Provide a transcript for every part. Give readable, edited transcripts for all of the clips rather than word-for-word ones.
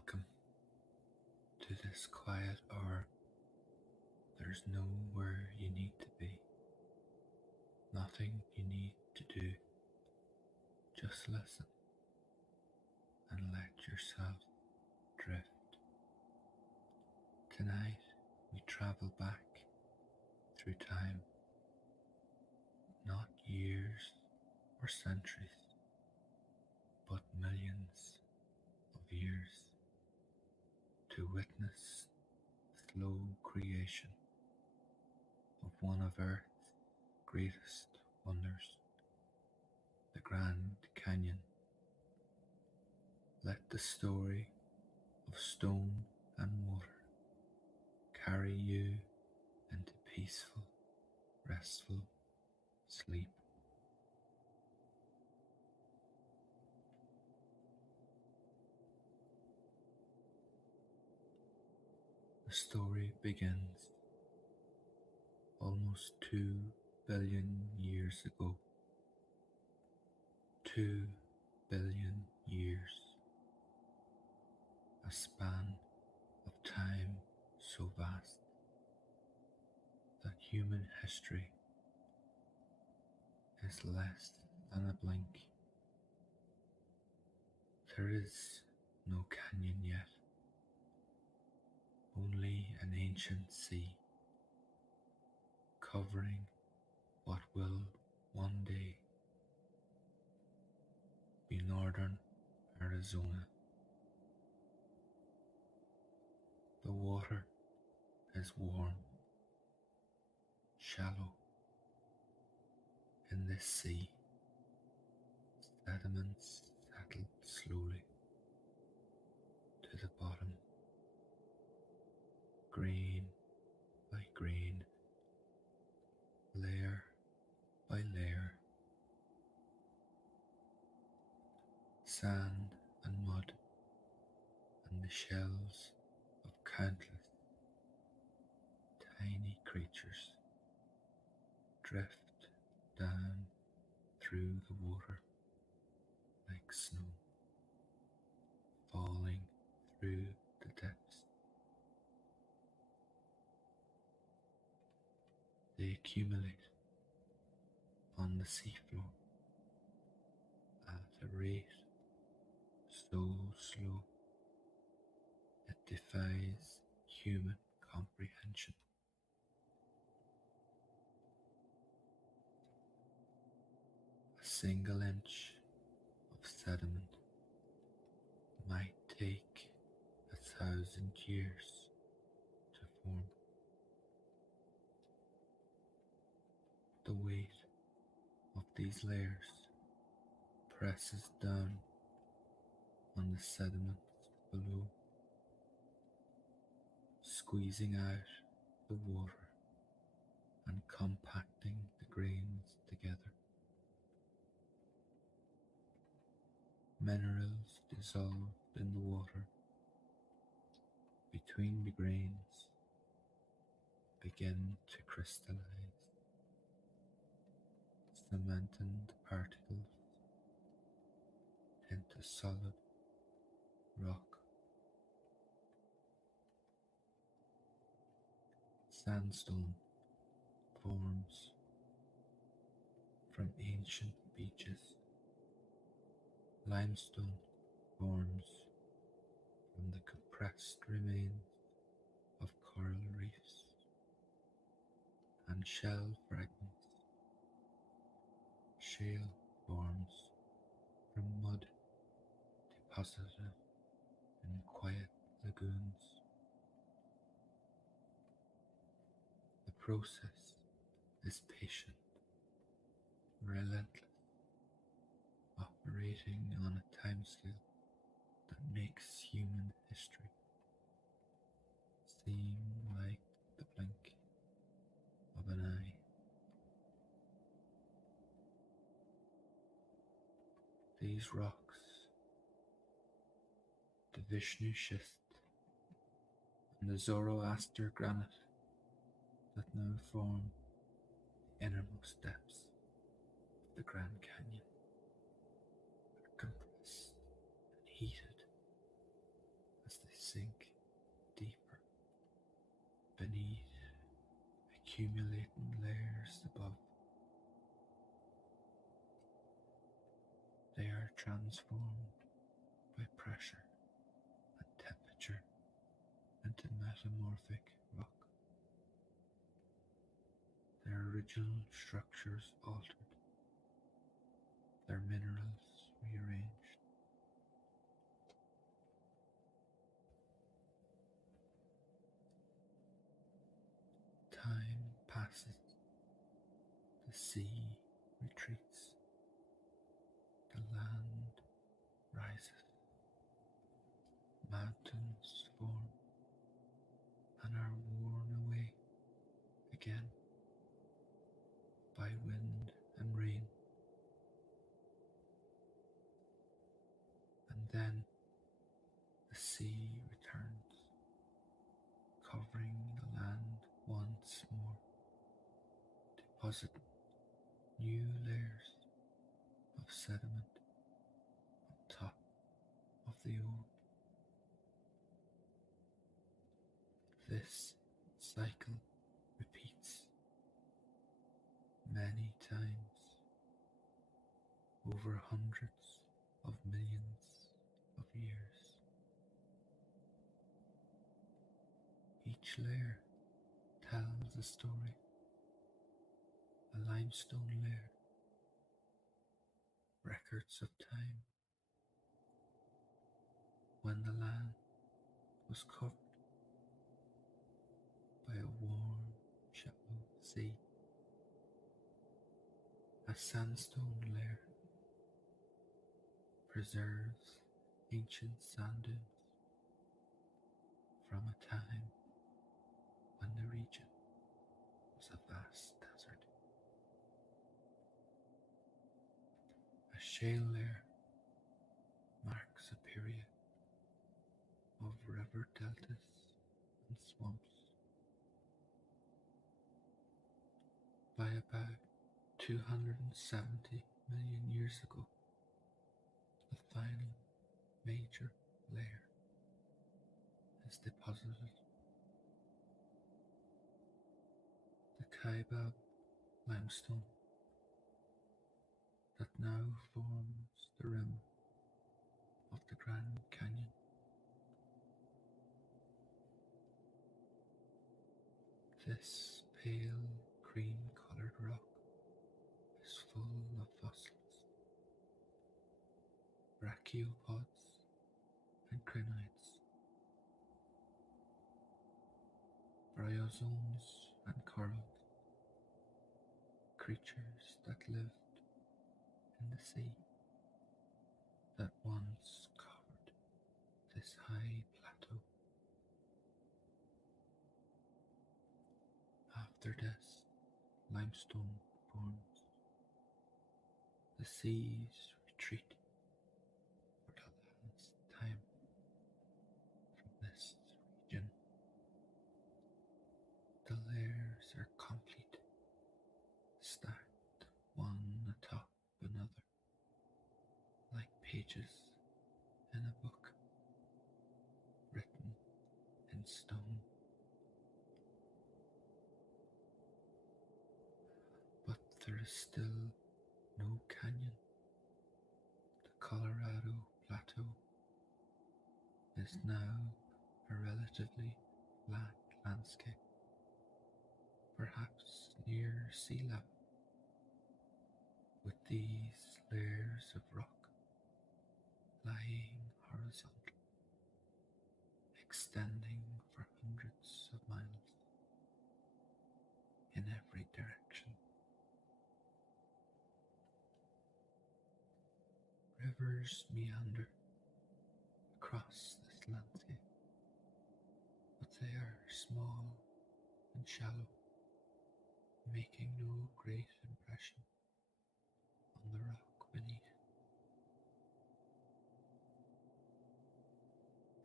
Welcome to this quiet hour. There's nowhere you need to be, nothing you need to do. Just listen and let yourself drift. Tonight we travel back through time, not years or centuries, but millions of years, to witness the slow creation of one of Earth's greatest wonders, the Grand Canyon. Let the story of stone and water carry you into peaceful, restful sleep. The story begins almost 2 billion years ago. 2 billion years. A span of time so vast that human history is less than a blink. There is no canyon yet, only an ancient sea covering what will one day be northern Arizona. The water is warm, shallow. In this sea, sediments settle slowly to the bottom, grain by grain, layer by layer. Sand and mud and the shells of countless tiny creatures drift down through the water like snow, falling through the depths. They accumulate on the seafloor at a rate so slow it defies human comprehension. A single inch of sediment might take 1,000 years to form. The weight of these layers presses down on the sediments below, squeezing out the water and compacting the grains together. Minerals dissolved in the water between the grains begin to crystallize, cementing the particles into solid rock. Sandstone forms from ancient beaches. Limestone forms from the compressed remains of coral reefs and shell fragments. Shale forms from mud deposited in quiet lagoons. The process is patient, relentless, operating on a timescale that makes human history seem like the blink of an eye. These rocks, the Vishnu schist and the Zoroaster granite that now form the innermost depths of the Grand Canyon, are compressed and heated as accumulating layers above. They are transformed by pressure and temperature into metamorphic rock. Their original structures altered, their minerals rearranged. Time passes, the sea retreats, the land rises, mountains form and are worn away again by wind and rain. And then the sea returns, covering the land once more, depositing new layers of sediment on top of the old. This cycle repeats many times over hundreds of millions of years. Each layer tells a story. A limestone layer, records of time when the land was covered by a warm, shallow sea. A sandstone layer preserves ancient sand dunes from a time when the region was a vast desert. A shale layer marks a period of river deltas and swamps. By about 270 million years ago, the final major layer is deposited. The Kaibab limestone that now forms the rim of the Grand Canyon. This pale cream-colored rock is full of fossils, brachiopods and crinoids, bryozoans and corals, creatures that lived in the sea that once covered this high plateau. After this, limestone forms. The seas retreat for the last time from this region. The layers are complete, stacked one atop another, like pages in a book written in stone. But there is still no canyon. The Colorado Plateau is now a relatively flat landscape, perhaps near sea level, with these layers of rock lying horizontal, extending for hundreds of miles in every direction. Rivers meander across this landscape, but they are small and shallow, making no great impression on the rock beneath.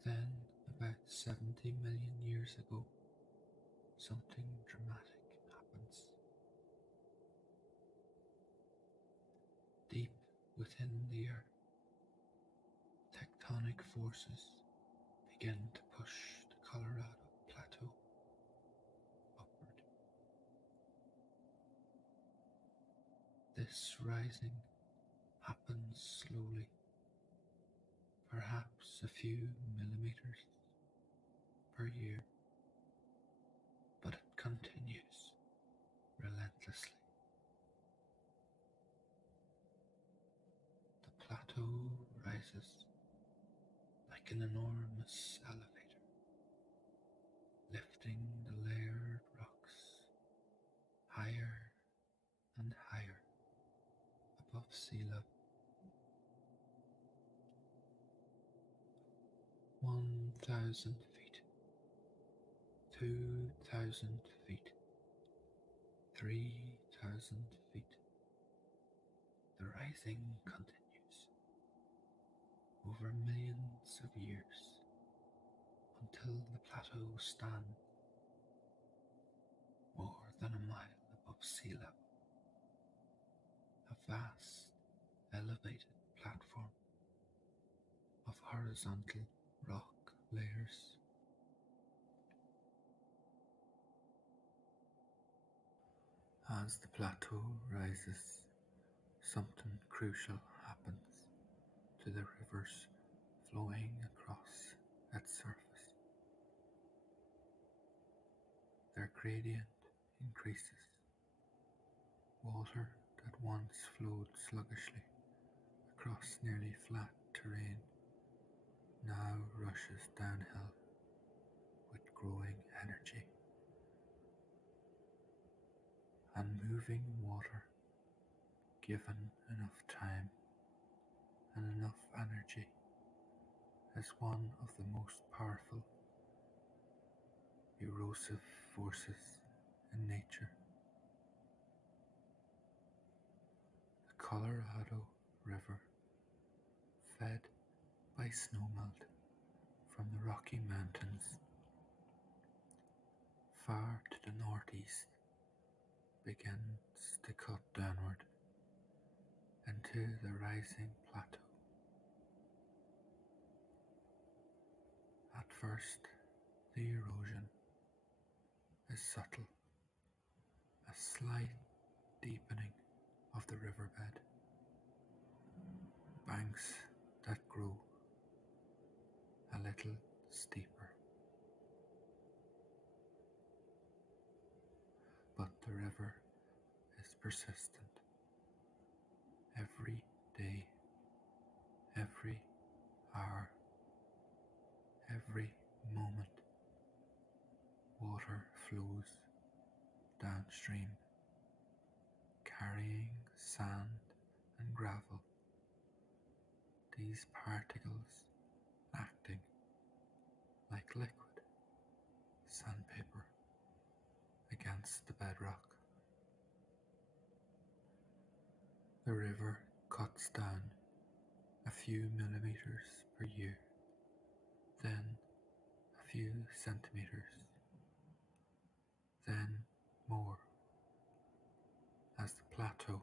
Then, about 70 million years ago, something dramatic happens. Deep within the earth, tectonic forces begin to push the Colorado Plateau upward. This rising happens slowly, perhaps a few millimeters per year, but it continues relentlessly. The plateau rises like an enormous elevator, lifting the layered rocks higher and higher above sea level. 1,000 feet, 2,000 feet, 3,000 feet. The rising continues over millions of years until the plateau stands more than a mile above sea level, a vast elevated platform of horizontal rock layers. As the plateau rises, something crucial happens to the rivers flowing across its surface. Their gradient increases. Water that once flowed sluggishly across nearly flat terrain now rushes downhill with growing energy. And moving water, given enough time and enough energy, is one of the most powerful erosive forces in nature. The Colorado River, fed by snowmelt from the Rocky Mountains far to the northeast, begins to cut downward into the rising plateau. At first, the erosion is subtle, a slight deepening of the riverbed, banks that grow a little steeper. But the river is persistent. Every day, every hour, every moment, water flows downstream, carrying sand and gravel, these particles acting like liquid sandpaper against the bedrock. The river cuts down a few millimeters per year, then a few centimeters, then more, as the plateau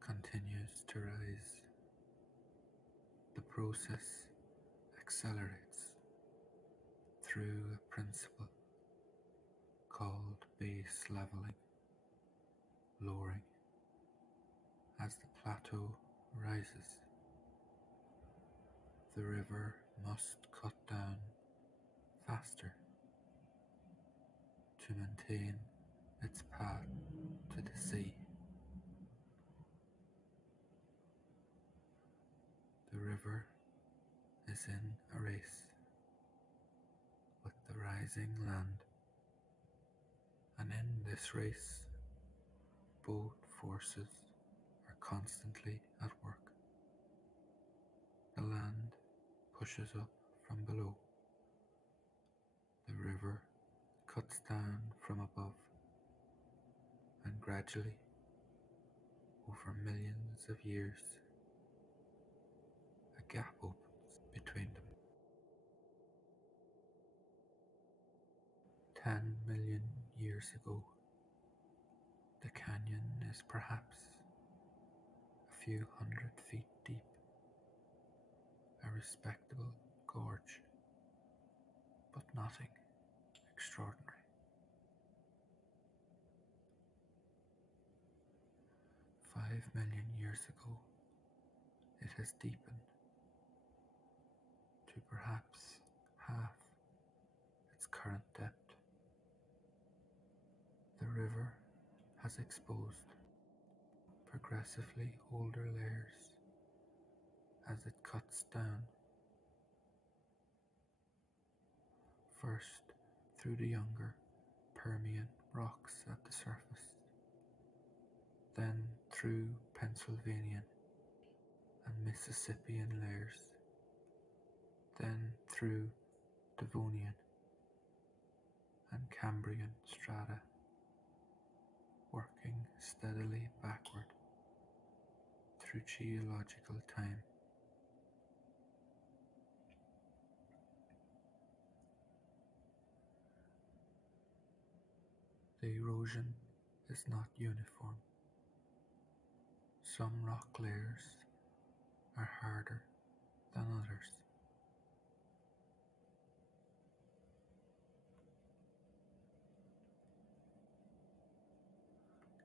continues to rise. The process accelerates through a principle called base leveling, lowering. As the plateau rises, the river must cut down faster to maintain its path to the sea. The river is in a race with the rising land, and in this race, both forces are constantly at work. The land pushes up from below. The river cuts down from above, and gradually, over millions of years, a gap opens between them. 10 million years ago, the canyon is perhaps a few hundred feet deep, a respectable gorge, but nothing extraordinary. 5 million years ago, it has deepened to perhaps half its current depth. The river has exposed progressively older layers as it cuts down, first through the younger Permian rocks at the surface, then through Pennsylvanian and Mississippian layers, then through Devonian and Cambrian strata, working steadily backward through geological time. The erosion is not uniform. Some rock layers are harder than others.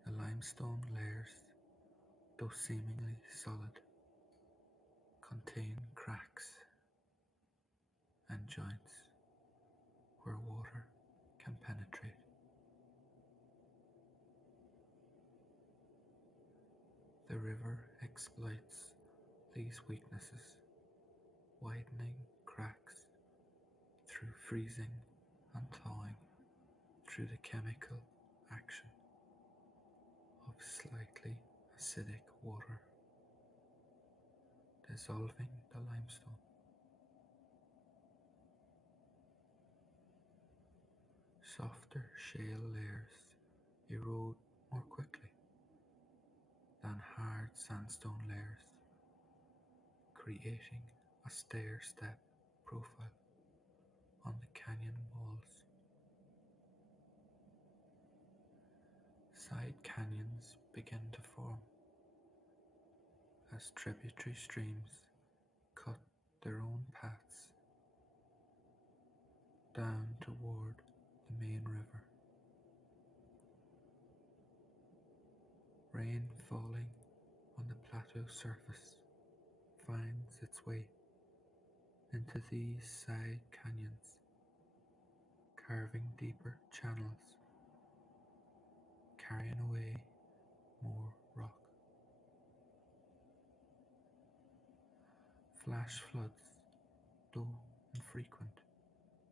The limestone layers, though seemingly solid, contain cracks and joints where water can penetrate. The river exploits these weaknesses, widening cracks through freezing and thawing through the chemical action of slightly acidic water, dissolving the limestone. Softer shale layers erode more quickly than hard sandstone layers, creating a stair-step profile on the canyon walls. Side canyons begin to form as tributary streams cut their own paths down toward the main river. Rain falling on the plateau surface finds its way into these side canyons, carving deeper channels, carrying away more rock. Flash floods, though infrequent,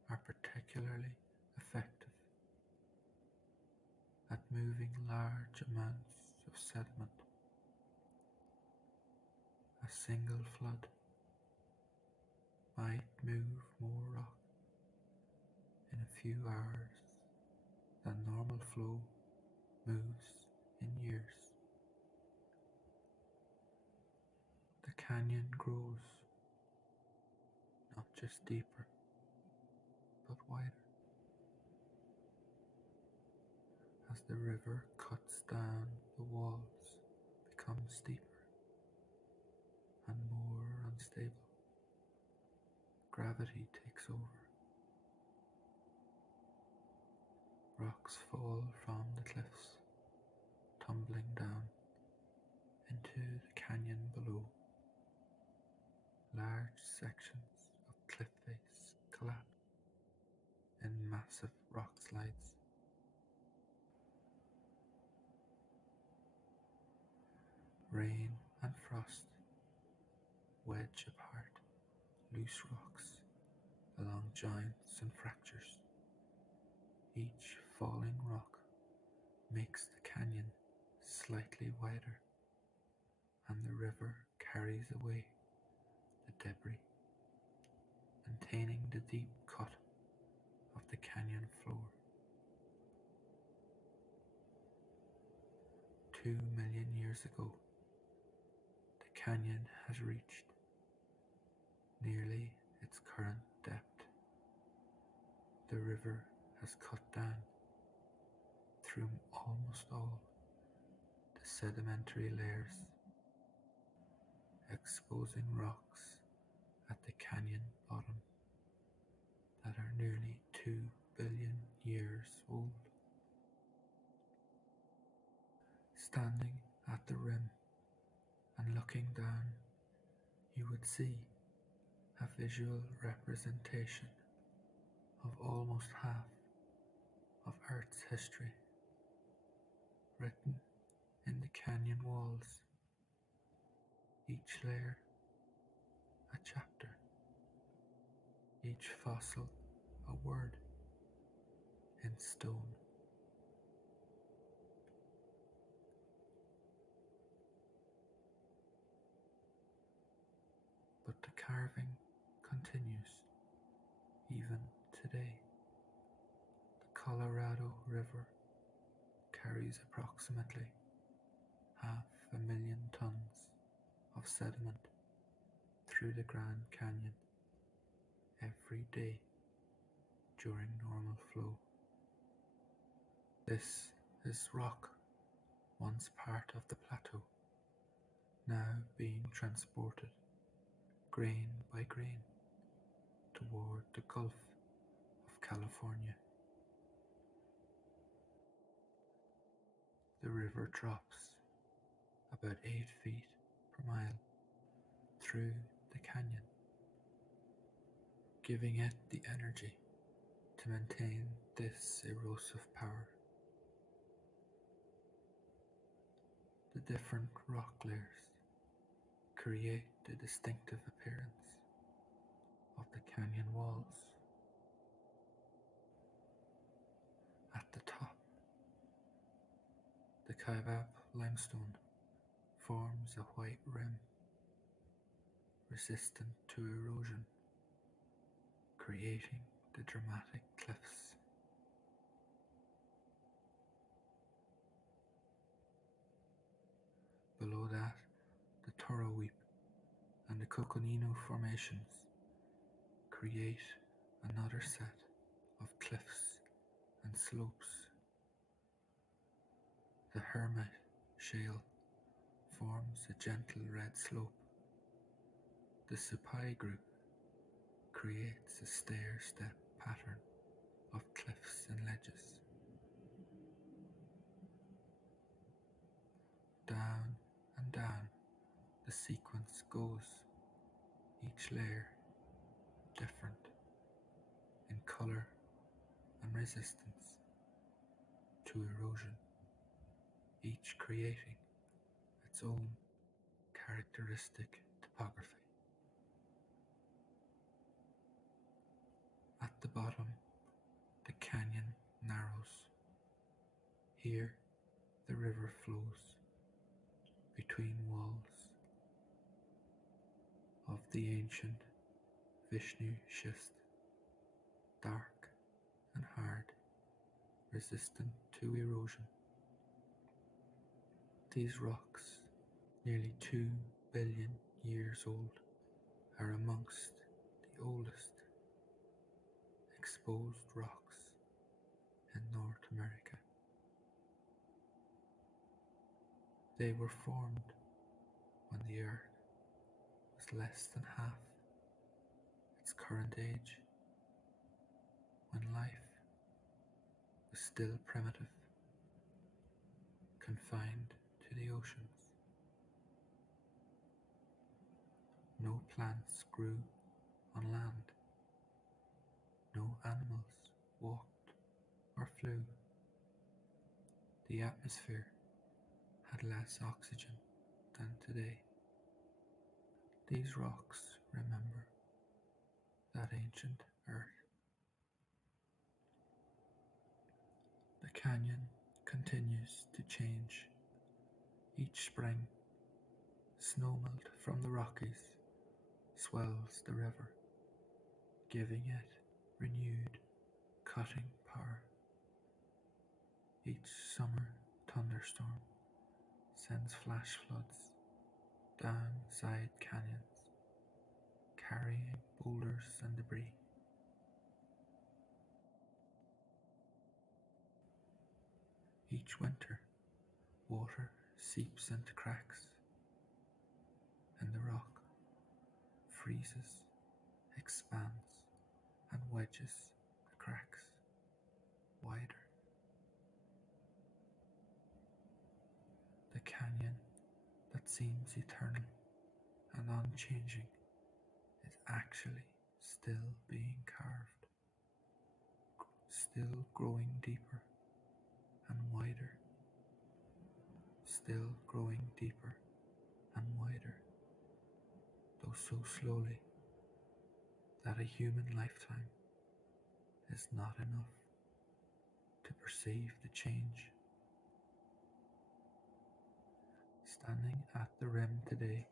are particularly effective at moving large amounts of sediment. A single flood might move more rock in a few hours than normal flow moves in years. The canyon grows, not just deeper, but wider. As the river cuts down, the walls become steeper and more unstable. Gravity takes over. Rocks fall from the cliffs, tumbling down into the canyon below. Large sections of cliff face collapse in massive rock slides. Rain and frost wedge apart loose rocks along joints and fractures. Each falling rock makes the canyon slightly wider, and the river carries away the debris, maintaining the deep cut of the canyon floor. 2 million years ago, the canyon has reached nearly its current depth. The river has cut down through almost all the sedimentary layers, exposing rocks at the canyon bottom that are nearly 2 billion years old. Standing at the rim Looking down, you would see a visual representation of almost half of Earth's history, written in the canyon walls, each layer a chapter, each fossil a word in stone. But the carving continues even today. The Colorado River carries approximately 500,000 tons of sediment through the Grand Canyon every day during normal flow. This is rock, once part of the plateau, now being transported grain by grain toward the Gulf of California. The river drops about 8 feet per mile through the canyon, giving it the energy to maintain this erosive power. The different rock layers create the distinctive appearance of the canyon walls. At the top, the Kaibab limestone forms a white rim, resistant to erosion, creating the dramatic cliffs. Below that, the Toroweep and the Coconino formations create another set of cliffs and slopes. The Hermit Shale forms a gentle red slope. The Supai group creates a stair-step pattern of cliffs and ledges. Down and down the sequence goes, each layer different in color and resistance to erosion, each creating its own characteristic topography. At the bottom, the canyon narrows. Here, the river flows between walls of the ancient Vishnu schist, dark and hard, resistant to erosion. These rocks, nearly 2 billion years old, are amongst the oldest exposed rocks in North America. They were formed when the Earth was less than half its current age, when life was still primitive, confined to the oceans. No plants grew on land. No animals walked or flew. The atmosphere had less oxygen than today. These rocks remember that ancient Earth. The canyon continues to change. Each spring, snowmelt from the Rockies swells the river, giving it renewed cutting power. Each summer thunderstorm sends flash floods down side canyons, carrying boulders and debris. Each winter, water seeps into cracks, and the rock freezes, expands, and wedges the cracks wider. The canyon that that seems eternal and unchanging is actually still being carved, still growing deeper and wider, still growing deeper and wider, though so slowly that a human lifetime is not enough to perceive the change. Standing at the rim today,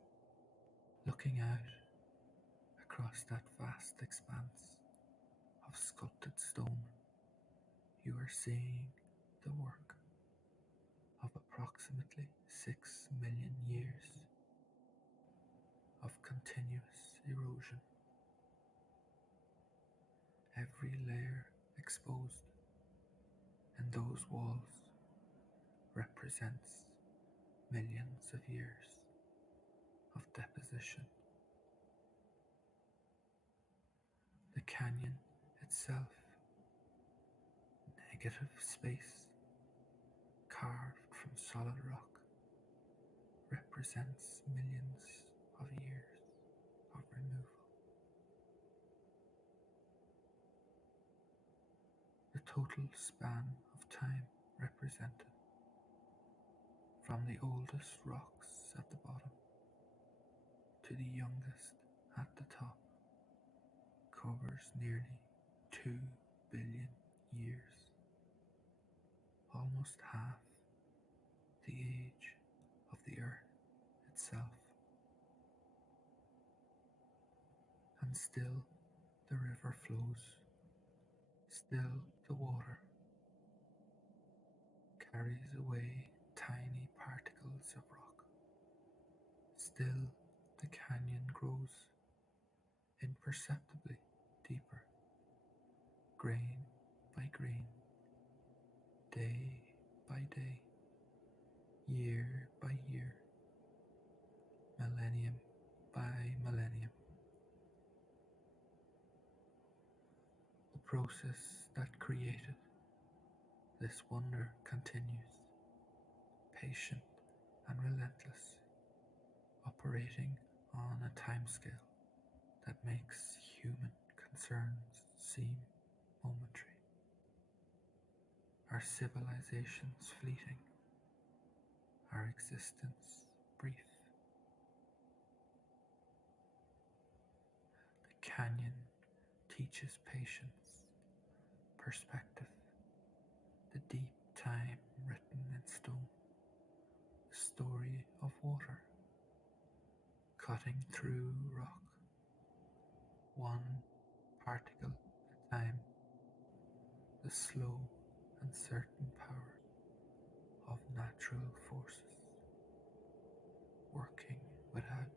looking out across that vast expanse of sculpted stone, you are seeing the work of approximately 6 million years of continuous erosion. Every layer exposed in those walls represents millions of years of deposition. The canyon itself, negative space carved from solid rock, represents millions of years of removal. The total span of time represented, from the oldest rocks at the bottom to the youngest at the top, covers nearly 2 billion years, almost half the age of the Earth itself. And still the river flows, still the water carries away tiny particles of rock, still the canyon grows imperceptibly deeper, grain by grain, day by day, year by year, millennium by millennium. The process that created this wonder continues, patient and relentless, operating on a timescale that makes human concerns seem momentary, our civilizations fleeting, our existence brief. The canyon teaches patience, perspective, the deep time written in stone, the story of water cutting through rock, one particle at a time, the slow and certain power of natural forces working without